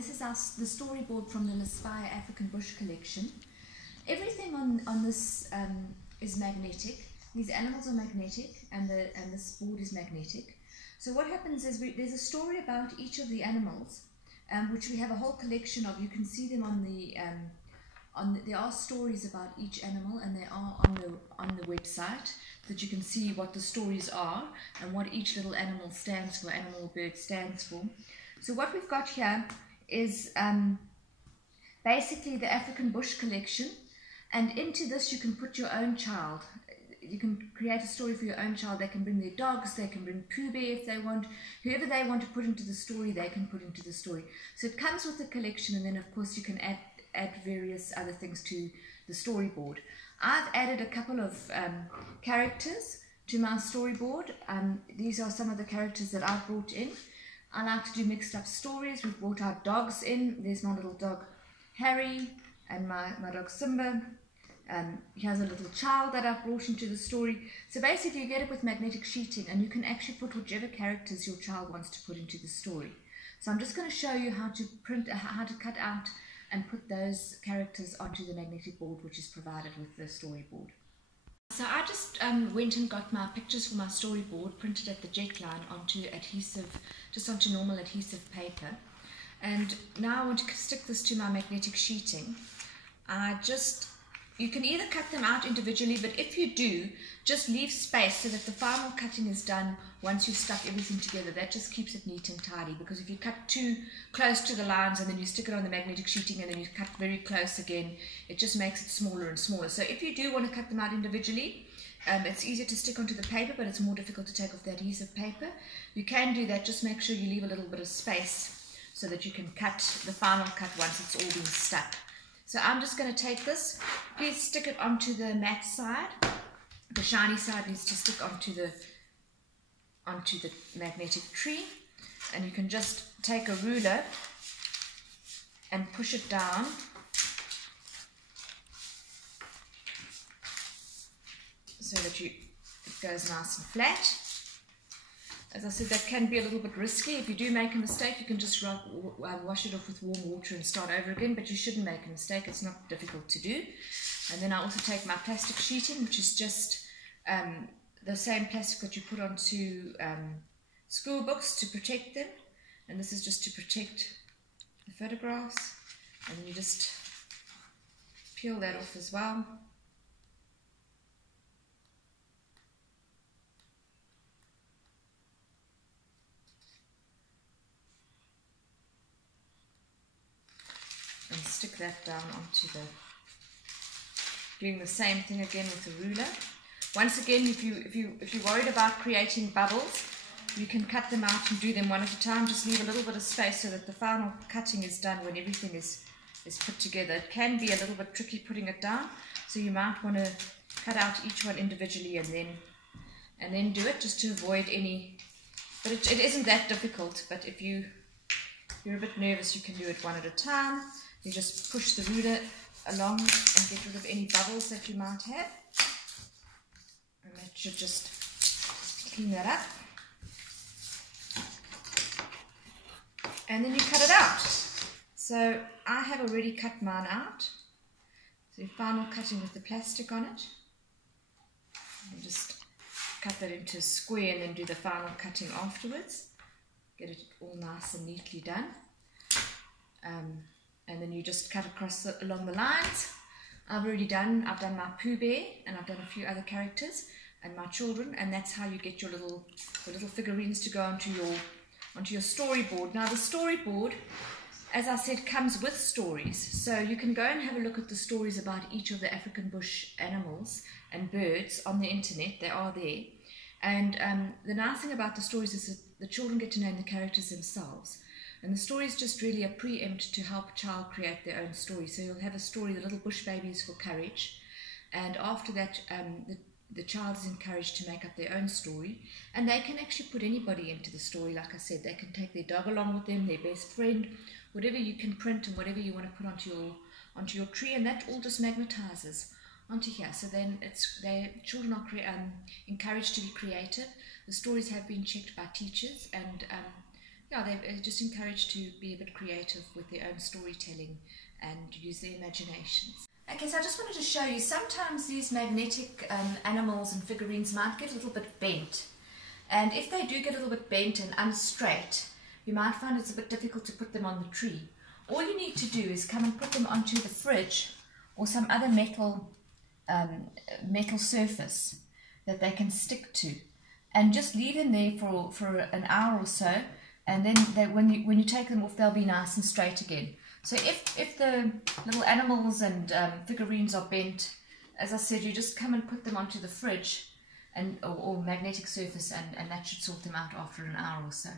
this is the storyboard from the Lispia African Bush collection. Everything on this is magnetic. These animals are magnetic, and this board is magnetic. So what happens is there's a story about each of the animals, which we have a whole collection of. You can see them there are stories about each animal, and they are on the website, that you can see what the stories are and what each little animal stands for, animal or bird stands for. So what we've got here is basically the African Bush collection, and into this you can put your own child. You can create a story for your own child. They can bring their dogs, they can bring Pooh Bear if they want. Whoever they want to put into the story, they can put into the story. So it comes with the collection, and then of course you can add various other things to the storyboard. I've added a couple of characters to my storyboard. These are some of the characters that I've brought in. I like to do mixed up stories. We've brought our dogs in. There's my little dog Harry and my dog Simba. Here's a little child that I've brought into the story. So basically you get it with magnetic sheeting, and you can actually put whichever characters your child wants to put into the story. So I'm just going to show you how to cut out and put those characters onto the magnetic board, which is provided with the storyboard. So I just went and got my pictures for my storyboard, printed at the jet line onto onto normal adhesive paper. And now I want to stick this to my magnetic sheeting. You can either cut them out individually, but if you do, just leave space so that the final cutting is done once you've stuck everything together. That just keeps it neat and tidy, because if you cut too close to the lines and then you stick it on the magnetic sheeting and then you cut very close again, it just makes it smaller and smaller. So if you do want to cut them out individually, it's easier to stick onto the paper, but it's more difficult to take off the adhesive paper. You can do that. Just make sure you leave a little bit of space so that you can cut the final cut once it's all been stuck. So I'm just going to take this. Please stick it onto the matte side. The shiny side needs to stick onto the magnetic tree. And you can just take a ruler and push it down so that it goes nice and flat. As I said, that can be a little bit risky. If you do make a mistake, you can just wash it off with warm water and start over again, but you shouldn't make a mistake. It's not difficult to do. And then I also take my plastic sheeting, which is just the same plastic that you put onto school books to protect them. And this is just to protect the photographs. And then you just peel that off as well. And stick that down onto doing the same thing again with the ruler. Once again, if you're worried about creating bubbles, you can cut them out and do them one at a time. Just leave a little bit of space so that the final cutting is done when everything is put together. It can be a little bit tricky putting it down, so you might want to cut out each one individually and then do it, just to avoid any. But it isn't that difficult. But if you're a bit nervous, you can do it one at a time. You just push the ruler along and get rid of any bubbles that you might have. And that should just clean that up. And then you cut it out. So I have already cut mine out. So final cutting with the plastic on it. And just cut that into a square and then do the final cutting afterwards. Get it all nice and neatly done. And then you just cut across along the lines. I've done my Pooh Bear, and I've done a few other characters and my children, and that's how you get the little figurines to go onto your storyboard. Now the storyboard, as I said, comes with stories, so you can go and have a look at the stories about each of the African bush animals and birds on the internet. They are there, and the nice thing about the stories is that the children get to name the characters themselves. And the story is just really a preempt to help a child create their own story. So you'll have a story, The Little Bush Babies for Courage. And after that, the child is encouraged to make up their own story. And they can actually put anybody into the story. Like I said, they can take their dog along with them, their best friend, whatever you can print and whatever you want to put onto your tree. And that all just magnetizes onto here. So then children are encouraged to be creative. The stories have been checked by teachers, and yeah, they're just encouraged to be a bit creative with their own storytelling and use their imaginations. Okay, so I just wanted to show you, sometimes these magnetic animals and figurines might get a little bit bent. And if they do get a little bit bent and unstraight, you might find it's a bit difficult to put them on the tree. All you need to do is come and put them onto the fridge or some other metal surface that they can stick to, and just leave them there for an hour or so, and then when you take them off, they'll be nice and straight again. So if the little animals and figurines are bent, as I said, you just come and put them onto the fridge or magnetic surface, and that should sort them out after an hour or so.